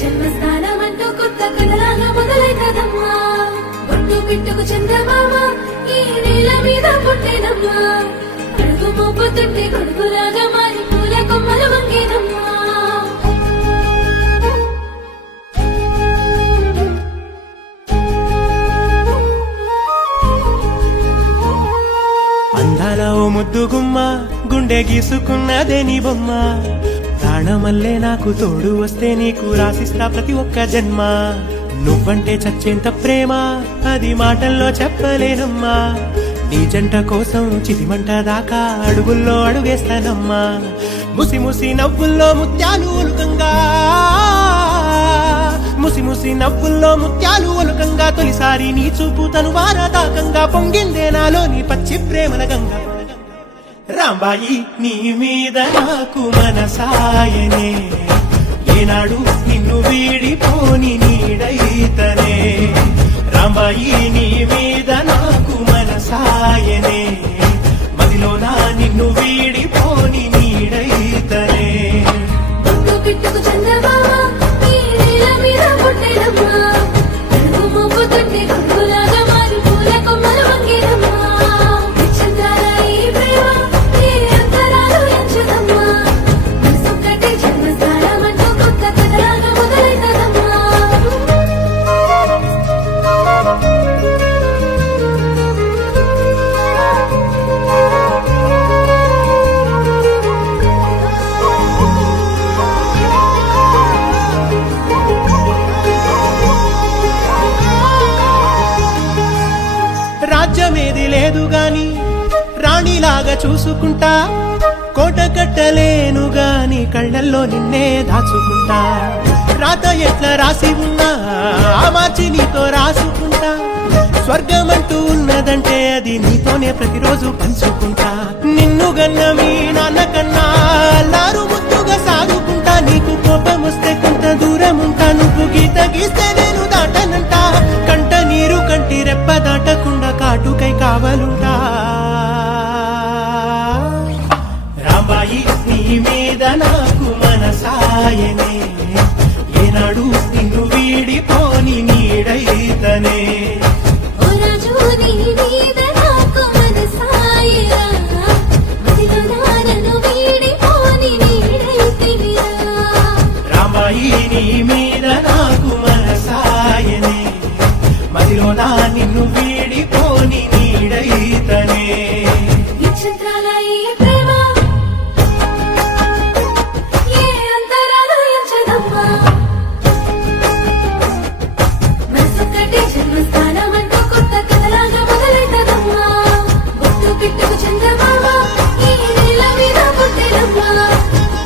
జన్మస్థానమంటూ కొత్త కథలాగా మొదలైతదమ్మా. ఒట్టు పిట్టుకు చందమామ ఈ నేల మీద పుట్టేనమ్మా. అడుగు మోపుతుంటే కొడుకులాగా మారి పూల కొమ్మలు వంగేనమ్మా. అందాల ఓ ముద్దు గుమ్మ గుండె గీసుకున్నదే నీ బొమ్మ. ప్రాణమల్లే నాకు తోడు వస్తే నీకు రాసిస్తా ప్రతి ఒక్క జన్మ. నువ్వంటే చచ్చేంత ప్రేమ అది మాటల్లో చెప్పలేనమ్మా. నీ జంట కోసం చితిమంట దాకా అడుగుల్లో అడుగేస్తానమ్మా. ముసి ముసి నవ్వుల్లో ముత్యాలు ఒలుకంగా, ముసి ముసి నవ్వుల్లో ముత్యాలు ఒలుకంగా తొలిసారి నీ చూపు తను వారదాకంగా పొంగిందే నాలో నీ పచ్చి ప్రేమల గంగా. రాంబాయి నీ మీద నాకు మనసాయనే, ఏనాడు నిన్ను వీడిపోని నీడైతనే. రాంబాయి నీ మీద నాకు మనసాయనే, మదిలోన నిన్ను వీడిపోని నీడైతనే. ఒట్టు పిట్టుకు చందమామ ఈ నేల మీద పుట్టేనమ్మా. అడుగు మోపుతుంటే కొడుకులాగా మారి పూల కొమ్మలు వంగేనమ్మా. రాజ్యమేది లేదు గాని రాణిలాగా చూసుకుంటా. కోట కట్టలేను గాని కళ్ళల్లో నిన్నే దాచుకుంటా. రాత ఎట్లా రాసి ఉన్నా ఆ మార్చి నీతో రాసుకుంటా. స్వర్గమంటూ ఉన్నదంటే అది నీతోనే ప్రతిరోజు పంచుకుంటా. నిన్ను గన్న మీ నాన్న కన్నా లారు ముద్దుగా సాగుకుంటా. నీకు కోపం వస్తే కొంత దూరం ఉంటా. నువ్వు గీత గీస్తే నేను దాటనంట. కంట నీరు కంటి రెప్ప దాటకుండా కాటుకై కావలుంటా. రాంబాయి నీ మీద నాకు మనసాయనే, ఏనాడు నిన్ను వీడిపోని నీడైతనే. ఓ రాజు నీ మీద నాకు మనసాయరా, మదిలోన నన్ను వీడిపోని నీడైతివిరా. రాంబాయి నీ మీద నాకు మనసాయనే, మదిలోన నిన్ను వీడిపోని నీడైతనే. విచిత్రాల ఈ ప్రేమ ఏ అంతరాలు ఎంచదమ్మా. మనసొక్కటే జన్మస్థానమంటూ కొత్త కథలాగా మొదలైతదమ్మా. ఒట్టు పిట్టుకు చందమామ ఈ నేల మీద పుట్టేనమ్మా.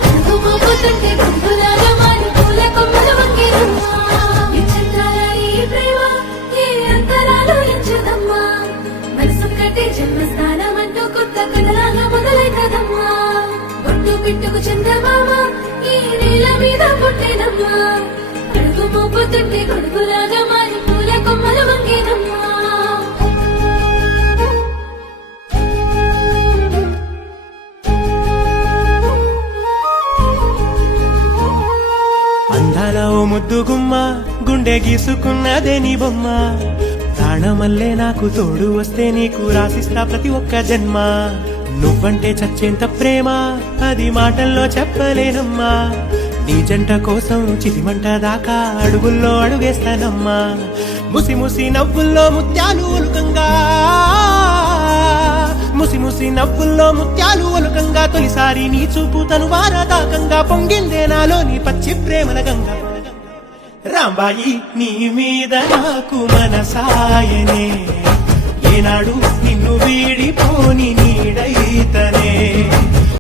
అడుగు మోపుతుంటే కొడుకులాగా మారి పూల కొమ్మలు వంగేనమ్మా. విచిత్రాల ఈ ప్రేమ ఏ అంతరాలు ఎంచదమ్మా. మనసొక్కటే జన్మస్థానమంటూ కొత్త కథలాగా మొదలైతదమ్మా. ఒట్టు పిట్టుకు చందమామ ఈ నేల మీద పుట్టేనమ్మా. అడుగు మోపుతుంటే కొడుకులాగా మారి పూల కొమ్మలు వంగేనమ్మా. అందాల ఓ ముద్దు గుమ్మ గుండె గీసుకున్నదే నీ బొమ్మ. ప్రాణమల్లే నాకు తోడు వస్తే నీకు రాసిస్తా ప్రతి ఒక్క జన్మ. నువ్వంటే చచ్చేంత ప్రేమ అది మాటల్లో చెప్పలేనమ్మా. నీ జంట కోసం చితిమంట దాకా అడుగుల్లో అడుగేస్తానమ్మా. ముసి ముసి నవ్వుల్లో ముత్యాలు ఒలుకంగా, ముసి ముసి నవ్వుల్లో ముత్యాలు ఒలుకంగా తొలిసారి నీ చూపు తను వారదాకంగా పొంగిందే నాలో నీ పచ్చి ప్రేమల గంగా. రాంబాయి నీ మీద నాకు మనసాయనే, ఏనాడు నిన్ను వీడిపోని నీడైతనే.